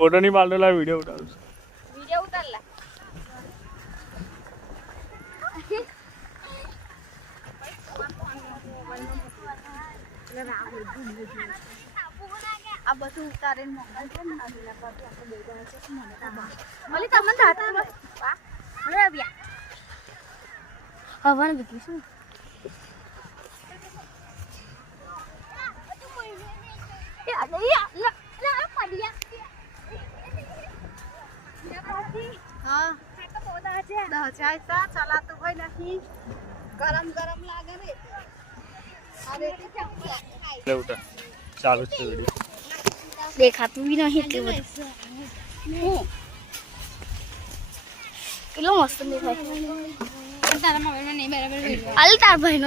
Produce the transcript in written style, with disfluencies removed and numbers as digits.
photo नहीं पाल रहा video उतार ला આ બધું ઉતારીને મોકલજો ને આદિલા પર આપણે બે જણા છે મને મળી તમને થાતું વાહ લે આવ્યા હવાને બીકીશું યા લા हाँ तो पौधा है ऐसा चला तो भाई नहीं गरम गरम लागे रे अरे ले उठा चालू से वीडियो देखा तू भी नहीं के किलो मस्त देखाय तारा मोबाइल में नहीं बराबर अल तार भाई